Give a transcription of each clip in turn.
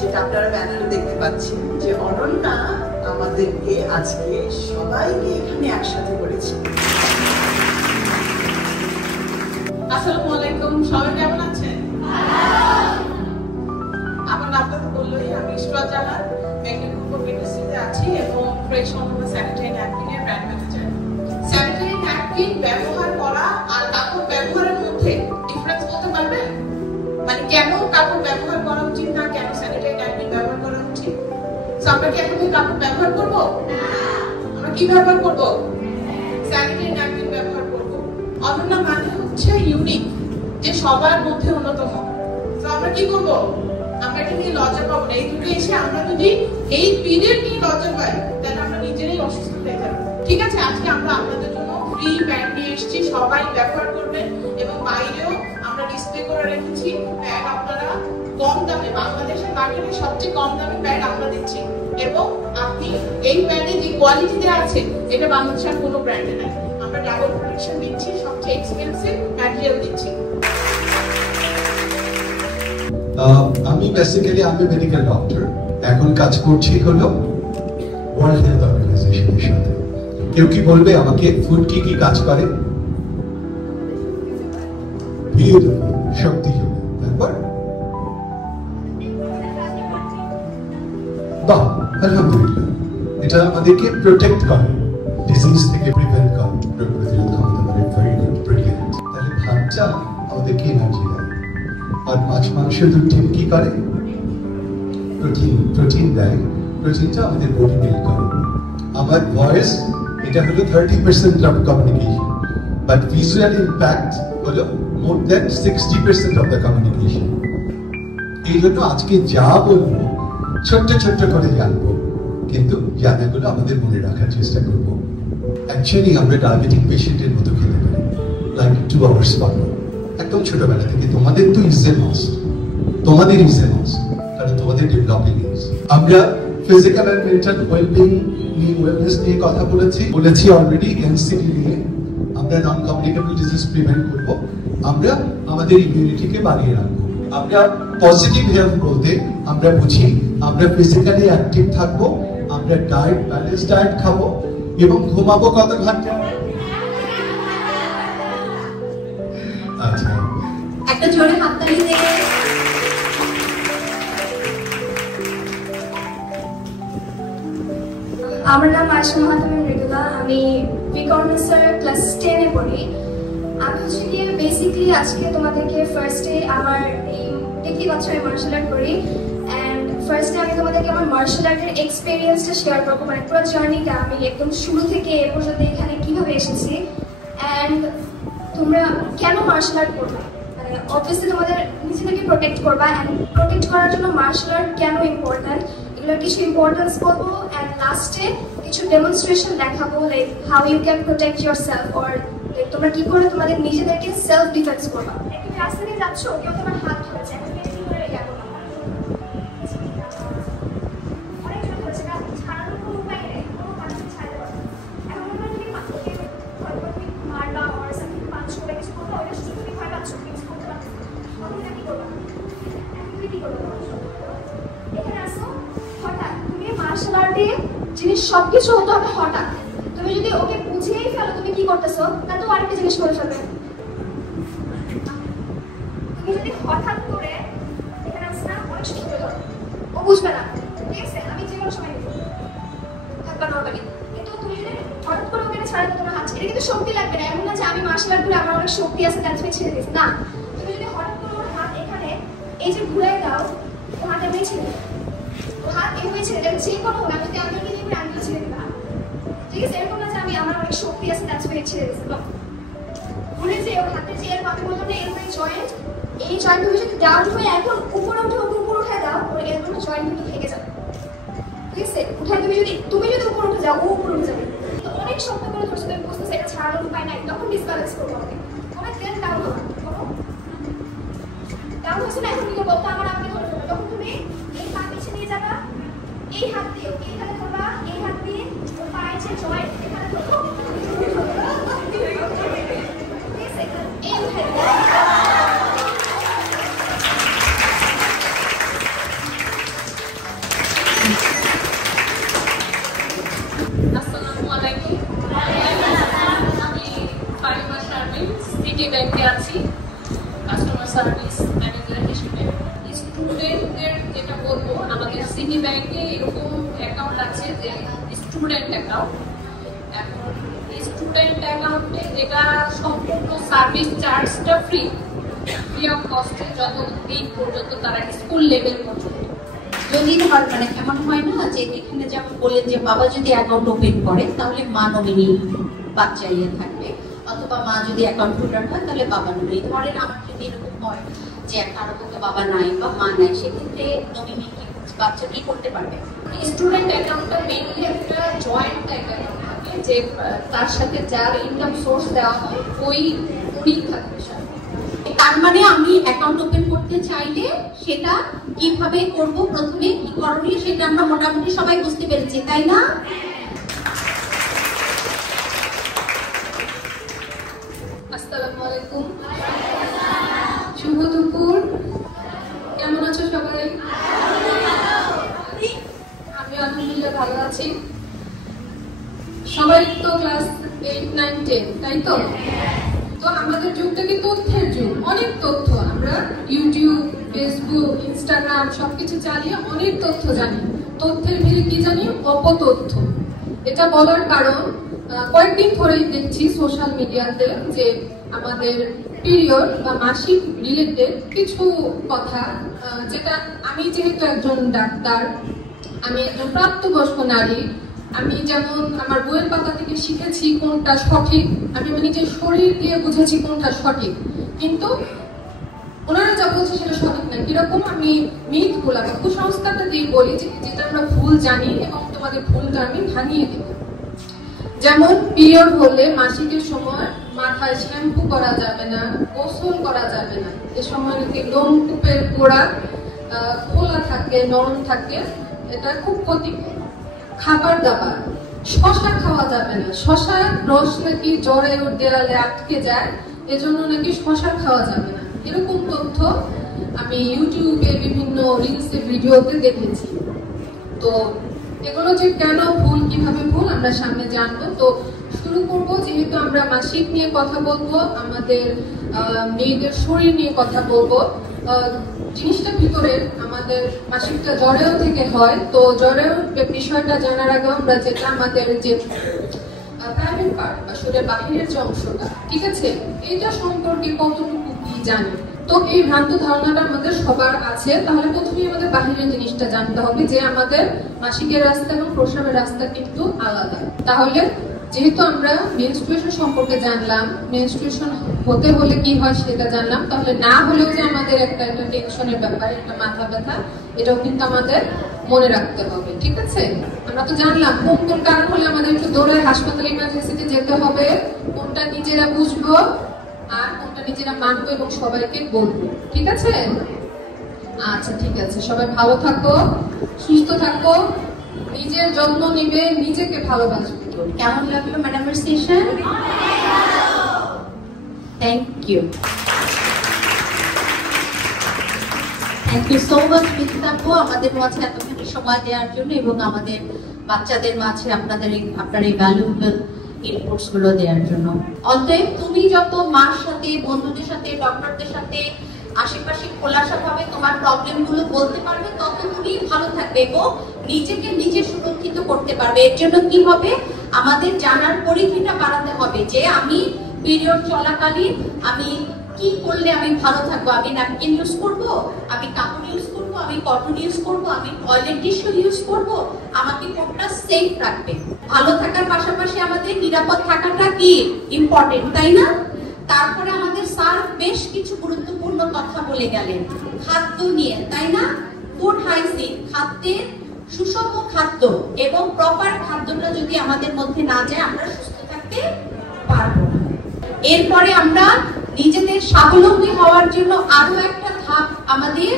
যেটা আপনারা ব্যানারে দেখতে পাচ্ছেন যে অনন্যা আমাদেরকে আজকে সবাইকে এখানে একসাথে করেছে। আসসালামু আলাইকুম, সবাই কেমন আছেন? আমার নামটা তো বললোই, আমি ইশরাত জাহান মেঘনাপুর ইন্ডাস্ট্রিতে আছি এবং ফ্রেশ অনন্যা স্যানিটারি ন্যাপকিনের ব্র্যান্ড ম্যানেজার। স্যানিটারি ন্যাপকিন ব্যবহার করা আর কাপড় ব্যবহারের মধ্যে ডিফারেন্স বলতে পারবেন? মানে কেন কাপড় ব্যবহার করা উচিত না, কেন স্যানিটারি ন্যাপকিন ব্যবহার করা উচিত? আমরা কি এখন কাপড় ব্যবহার করব? আমরা কি ব্যবহার করব? স্যানিটারি ন্যাপকিন ব্যবহার করব। অনন্যা মানে হচ্ছে ইউনিক, যে সবার মধ্যে অন্যতম। তো আমরা কি করব? আমরা এটা নিয়ে লজ্জা পাবো না। এই যুগে এসে আমরা যদি এই পিরিয়ড নিয়ে লজ্জা পাই তাহলে আমরা নিজেরাই অসুস্থ হয়ে যাবো। ঠিক আছে, আজকে আমরা আপনাদের জন্য ফ্রি প্যাড নিয়ে এসেছি, সবাই ব্যবহার করবেন এবং বাইরেও আমরা ডিসপ্লে করে রেখেছি প্যাড। আপনারা কম দামে, বাংলাদেশের মার্কেটে সবচেয়ে কম দামে প্যাড আমরা দিচ্ছি এবং আপনি এই প্যাডে যে কোয়ালিটিতে আছে এটা বাংলাদেশের কোনো ব্র্যান্ডে নাই। আমরা ডাবল প্রোটেকশন দিচ্ছি, সবচেয়ে এক্সপেন্সিভ ম্যাটেরিয়াল দিচ্ছি। আমি বেসিক্যালি মেডিকেল ডক্টর, এখন কাজ করছি হলো ওয়ার্ল্ড হেলথ অর্গানাইজেশনের সাথে। কেউ কি বলবে আমাকে ফুড কি কি কাজ করে? শক্তি হবে, তারপর বাহ আলহামদুলিল্লাহ, এটা আমাদেরকে প্রোটেক্ট করে, ডিজিজ থেকে প্রিভেন্ট করে, রোগ প্রতিরোধ ক্ষমতা করে। Very good, brilliant. তাহলে ভাতটা আমাদেরকে এনার্জি দেয়। আর মাছ মাংস দুধ কি করে? প্রোটিন দেয়। প্রোটিনটা আমাদের বডি বিল্ড করে। আমার ভয়েস এটা হলো 30% of communication, but visual impact হলো more than 60% of the communication. এই জন্য আজকে যা বলবো ছোট্ট ছোট্ট করে জানবো, কিন্তু জানাগুলো আমাদের মনে রাখার চেষ্টা করবো। অ্যাকচুয়ালি আমরা ডায়াবেটিক পেশেন্টের মতো খেতে পারি, লাইক 2 hours পাবো একদম ছোটবেলা থেকে। তোমাদের তো ইজে মাস্ট, তোমাদের ইজে মাস্ট, কারণ তোমাদের ডেভেলপিং ইজ। আমরা ফিজিক্যাল এন্ড মেন্টাল ওয়েলবিং নিয়ে, ওয়েলনেস নিয়ে কথা বলেছি অলরেডি। এনসিডি নিয়ে আমরা নন কমিউনিকেবল ডিজিজ প্রিভেন্ট করব, আমরা আমাদের ইমিউনিটিকে বাড়িয়ে রাখবো। আমরা পজিটিভ হেলথ বলতে আমরা বুঝি আমরা ফিজিক্যালি অ্যাক্টিভ থাকবো, আমরা ব্যালেন্স ডায়েট খাবো এবং ঘুমাবো কত ঘন্টা? আচ্ছা, একটা জোরে হাততালি দিয়ে আমার নাম আয়শা মাহতাব মৃদুলা, আমি বিকর্ণেশ্বর ক্লাস 10 এ পড়ি। আমি হচ্ছে গিয়ে বেসিক্যালি আজকে তোমাদেরকে ফার্স্টে আমার এই দেখতেই পাচ্ছ আমি মার্শাল আর্ট করি, অ্যান্ড ফার্স্টে আমি তোমাদেরকে আমার মার্শাল আর্টের এক্সপিরিয়েন্সটা শেয়ার করবো, মানে পুরো জার্নিটা আমি একদম শুরু থেকে এ পর্যন্ত এখানে কিভাবে এসেছি অ্যান্ড তোমরা কেন মার্শাল আর্ট করবে। মানে অবভিয়াসলি তোমাদের নিজেদেরকে প্রোটেক্ট করবা, অ্যান্ড প্রোটেক্ট করার জন্য মার্শাল আর্ট কেন ইম্পর্ট্যান্ট এগুলোর কিছু ইম্পর্টেন্স বলবো, অ্যান্ড লাস্টে কিছু ডেমনস্ট্রেশন দেখাবো, like how you can protect yourself, or like তোমরা কি করে তোমাদের নিজেদেরকে সেলফ ডিফেন্স করবা। তুমি রাস্তা দিয়ে যাচ্ছ, কেউ তোমার হাত ধরেছে, এখন তুমি কি করে ইয়া করবা? অনেক জোর ধরেছে, ছাড়ানোর কোনো উপায় নেই, কোনো মানুষকে ছাড়তে পারবে না। এখন মনে হয় তুমি মারবা আর সামথিং পাঞ্চ করে কিছু করবা, ওইটা শুধু তুমি ভয় পাচ্ছ, কিছু করতে পারছো না। তখন তুমি কি করবা? এখন তুমি কি করবে? এখানে আসো, হঠাৎ তুমি মার্শাল আর্টে জিনিস সবকিছু হতে হবে হঠাৎ। তুমি যদি ওকে বুঝিয়েই ফেলো তুমি কি করতেছো, তাহলে তো আরেকটা জিনিস করে ফেলবে। তুমি যদি হঠাৎ করে এখানে আসো না, অনেক ছোট করে ধরো, ও বুঝবে না, ঠিক আছে? আমি যে কোনো সময় থাকবা নর্মালি, কিন্তু তুমি যদি হঠাৎ করে ওকে ছাড়া তোমার হাত, এটা কিন্তু শক্তি লাগবে না। এমন না যে আমি মার্শাল আর্ট করে আমার অনেক শক্তি আছে তার তুমি ছেড়ে দিস না। তুমি যদি হঠাৎ করে ওর হাত এখানে এই যে ঘুরাই দাও, ও হাত এমনি ছেড়ে দেবে, ও হাত এমনি ছেড়ে দেবে, যে কোনো হোক। আমি যদি আঙ্কেলকে দিয়ে আঙ্কেল ছেড়ে দেবে হাত, ঠিক আছে? এরকম না যে আমি আমার অনেক শক্তি আছে তার তুমি ছেড়ে দিস না। ভুলে যে ওর হাতে যে এরকম আমি বললাম না এরকম জয়েন্ট, এই জয়েন্ট তুমি যদি ডাউন হয়ে এখন উপরে উঠে ওকে উপরে উঠায় দাও, ওর এরকম জয়েন্ট কিন্তু ভেঙে যাবে, ঠিক আছে? উঠায় তুমি যদি উপরে উঠে যাও, ও উপরে উঠে যাবে। তো অনেক শক্ত করে ধরছো, তুমি বুঝতেছো এটা ছাড়ানোর উপায় নাই, তখন ডিসব্যালেন্স করবো আমাকে। তোমার দেন ডাউন হবে, ডাউন হচ্ছে না, এখন তুমি বলতো আমার আমাকে ধরে ফেলো, তখন তুমি এই পা পিছিয়ে নিয়ে যাবা, এই হাত দিয়ে ওকে এখানে ধরবা, এই হাত দিয়ে ওর পায়ের যে জয়েন্ট এখানে ধরবো, ঠিক আছে? এই উঠাই সিটি ব্যাংকে এরকম অ্যাকাউন্ট আছে যে স্টুডেন্ট অ্যাকাউন্ট। এখন স্টুডেন্ট অ্যাকাউন্টে যেটা সম্পূর্ণ সার্ভিস চার্জটা ফ্রি অফ কস্টে যত দিন পর্যন্ত তারা স্কুল লেভেল পর্যন্ত। যদি ধর মানে এমন হয় না যে এখানে যেমন বললেন যে বাবা যদি অ্যাকাউন্ট ওপেন করে তাহলে মা নমিনি বাচ্চা ইয়ে থাকবে, অথবা মা যদি অ্যাকাউন্ট হোল্ডার হয় তাহলে বাবা নমিনি। ধরেন আমার যদি এরকম হয় যে কারো পক্ষে বাবা নাই বা মা নাই, সেক্ষেত্রে নমিনি কি বাচ্চা কি করতে পারবে? স্টুডেন্ট অ্যাকাউন্টটা মেইনলি একটা জয়েন্ট অ্যাকাউন্ট থাকে, যে তার সাথে যার ইনকাম সোর্স দেওয়া হয় উনি থাকবে। তার মানে আমি অ্যাকাউন্ট ওপেন করতে চাইলে সেটা কিভাবে করব, প্রথমে কি করণীয় সেটা আমরা মোটামুটি সবাই বুঝতে পেরেছি, তাই না? আসসালামু আলাইকুম, শুভ দুপুর। কেমন আছো সবাই? আমি আলহামদুলিল্লাহ ভালো আছি। সবাই তো ক্লাস 8, 9, 10, তাই তো? তো আমাদের যুগটা কি তথ্যের যুগ, অনেক তথ্য। আমরা ইউটিউব, ফেসবুক, ইনস্টাগ্রাম সবকিছু চালিয়ে অনেক তথ্য জানি। তথ্যের ভিড়ে কি জানি? অপতথ্য। এটা বলার কারণ কয়েকদিন ধরেই দেখছি সোশ্যাল মিডিয়াতে যে আমাদের পিরিয়ড বা মাসিক রিলেটেড কিছু কথা, যেটা আমি যেহেতু একজন ডাক্তার, আমি একজন প্রাপ্তবয়স্ক নারী, আমি যেমন আমার বইয়ের পাতা থেকে শিখেছি কোনটা সঠিক, আমি নিজের শরীর দিয়ে বুঝেছি কোনটা সঠিক, কিন্তু ওনারা যা বলছে সেটা সঠিক না। কিরকম? আমি মিথ গুলা বা কুসংস্কারটা দিয়ে বলি যেটা আমরা ভুল জানি, এবং তোমাদের ভুলটা আমি ভাঙিয়ে দেব। যেমন পিরিয়ড হলে মাসিকের সময় মাথায় শ্যাম্পু করা যাবে না, গোসল করা যাবে না। এ সময় নাকি লোমকূপের গোড়া খোলা থাকে, নরম থাকে, এটা খুব ক্ষতিকর। খাবার দাবার, শশা খাওয়া যাবে না, শশার রস নাকি জরায়ুর দেয়ালে আটকে যায়, এজন্য নাকি শশা খাওয়া যাবে না। এরকম তথ্য আমি ইউটিউবে বিভিন্ন রিলসে ভিডিওতে দেখেছি। তো এগুলো যে কেন ভুল, কিভাবে ভুল, আমরা সামনে জানবো। তো শুরু করব, যেহেতু আমরা মাসিক নিয়ে কথা বলবো, আমাদের মেয়েদের শরীর নিয়ে কথা বলবো। জিনিসটা ভিতরে আমাদের মাসিকটা জরায়ু থেকে হয়। তো জরায়ু বিষয়টা জানার আগে আমরা যেটা আমাদের যে প্রাইভেট পার্ট বা শরীরের বাহিরের যে অংশটা, ঠিক আছে, এটা সম্পর্কে কতটুকু কি জানি। তো এই ভ্রান্ত ধারণাটা আমাদের সবার আছে। তাহলে প্রথমেই আমাদের বাহিরের জিনিসটা জানতে হবে যে আমাদের মাসিকের রাস্তা এবং প্রস্রাবের রাস্তা কিন্তু আলাদা। তাহলে যেহেতু আমরা মেনস্ট্রুয়েশন সম্পর্কে জানলাম, মেনস্ট্রুয়েশন হতে হলে কি হয় সেটা জানলাম, তাহলে না হলেও যে আমাদের একটা টেনশনের ব্যাপার, একটা মাথা ব্যথা, এটাও কিন্তু আমাদের মনে রাখতে হবে, ঠিক আছে? আমরা তো জানলাম কোন কোন কারণ হলে আমাদের একটু দৌড়ায় হাসপাতালে ইমার্জেন্সিতে যেতে হবে, কোনটা নিজেরা বুঝবো আর কোনটা নিজেরা মানবো এবং সবাইকে বলবো, ঠিক আছে? আচ্ছা, ঠিক আছে, সবাই ভালো থাকো, সুস্থ থাকো, নিজের যত্ন নিবে, নিজেকে ভালোবাসবে। কেমন লাগলো ম্যাডামের session? Thank you, thank you so much Mithila আপু, আমাদের মাঝে এতখানি সময় দেওয়ার জন্য এবং আমাদের বাচ্চাদের মাঝে আপনার এই ভ্যালুয়েবল ইনপুটস গুলো দেওয়ার জন্য। অতএব তুমি যত মার সাথে, বন্ধুদের সাথে, ডক্টরদের সাথে আশেপাশে খোলাসা ভাবে তোমার প্রবলেম গুলো বলতে পারবে, তত তুমি ভালো থাকবে এবং নিজেকে নিজে সুরক্ষিত করতে পারবে। এর জন্য কি হবে? আমাদের জানার পরিধিটা বাড়াতে হবে যে আমি পিরিয়ড চলাকালীন আমি কি করলে আমি ভালো থাকবো। আমি ন্যাপকিন ইউজ করব, আমি কাপড় ইউজ করব, আমি কটন ইউজ করব, আমি টয়লেট টিস্যু ইউজ করব, আমাকে কোনটা সেফ রাখবে। ভালো থাকার পাশাপাশি আমাদের নিরাপদ থাকাটা কি ইম্পর্টেন্ট, তাই না? তারপরে আমাদের স্যার বেশ কিছু গুরুত্বপূর্ণ কথা বলে গেলেন খাদ্য নিয়ে, তাই না? ফুড হাইজিন, খাদ্যের সুষম খাদ্য এবং প্রপার খাদ্যটা যদি আমাদের মধ্যে না যায় আমরা সুস্থ থাকতে পারবো না। এরপরে আমরা নিজেদের স্বাবলম্বী হওয়ার জন্য আরো একটা ধাপ আমাদের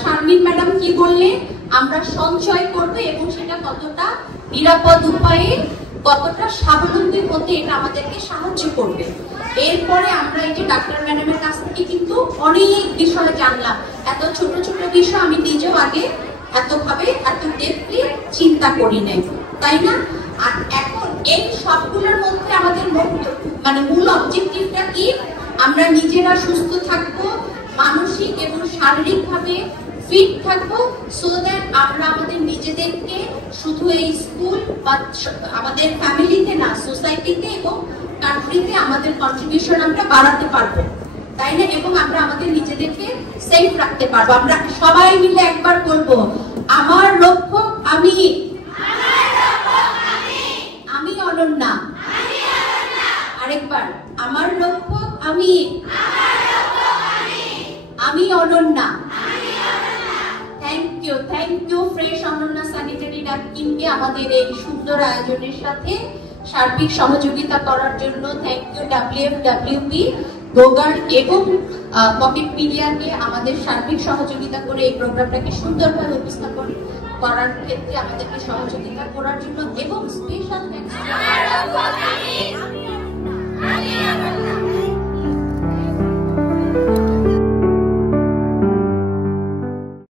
শারমিন ম্যাডাম কি বললেন, আমরা সঞ্চয় করবো এবং সেটা কতটা নিরাপদ উপায়ে, কতটা স্বাবলম্বী হতে এটা আমাদেরকে সাহায্য করবে। এরপরে আমরা এই যে ডাক্তার ম্যাডামের কাছ থেকে কিন্তু অনেক বিষয় জানলাম। এত ছোট ছোট বিষয় আমি নিজেও আগে এত ডেপলি চিন্তা করি নাই, তাই না? আর এখন এই সবগুলোর মধ্যে আমাদের মূল অবজেক্টিভটা কি? আমরা নিজেরা সুস্থ থাকবো, মানসিক এবং শারীরিক ভাবে ফিট থাকবো, সো দ্যাট আমরা আমাদের নিজেদেরকে শুধু এই স্কুল বা আমাদের ফ্যামিলিতে না, সোসাইটিতে এবং কান্ট্রিতে আমাদের কন্ট্রিবিউশন আমরা বাড়াতে পারবো, তাই না? এবং আমরা আমাদের নিজেদেরকে সেফ রাখতে পারবো। আমরা সবাই মিলে একবার বলবো, আমার লক্ষ্য আমি, আমি অনন্যা। আরেকবার, আমার লক্ষ্য আমি, আমি Ananya. Thank you fresh Ananya sanitary ন্যাপকিনকে আমাদের এই সুন্দর আয়োজনের সাথে সার্বিক সহযোগিতা করার জন্য। থ্যাংক ইউ WFWP, গোগার্ড এবং পকেট মিডিয়াকে আমাদের সার্বিক সহযোগিতা করে এই প্রোগ্রামটাকে সুন্দরভাবে উপস্থাপন করার ক্ষেত্রে আমাদেরকে সহযোগিতা করার জন্য। এবং স্পেশাল থ্যাংকস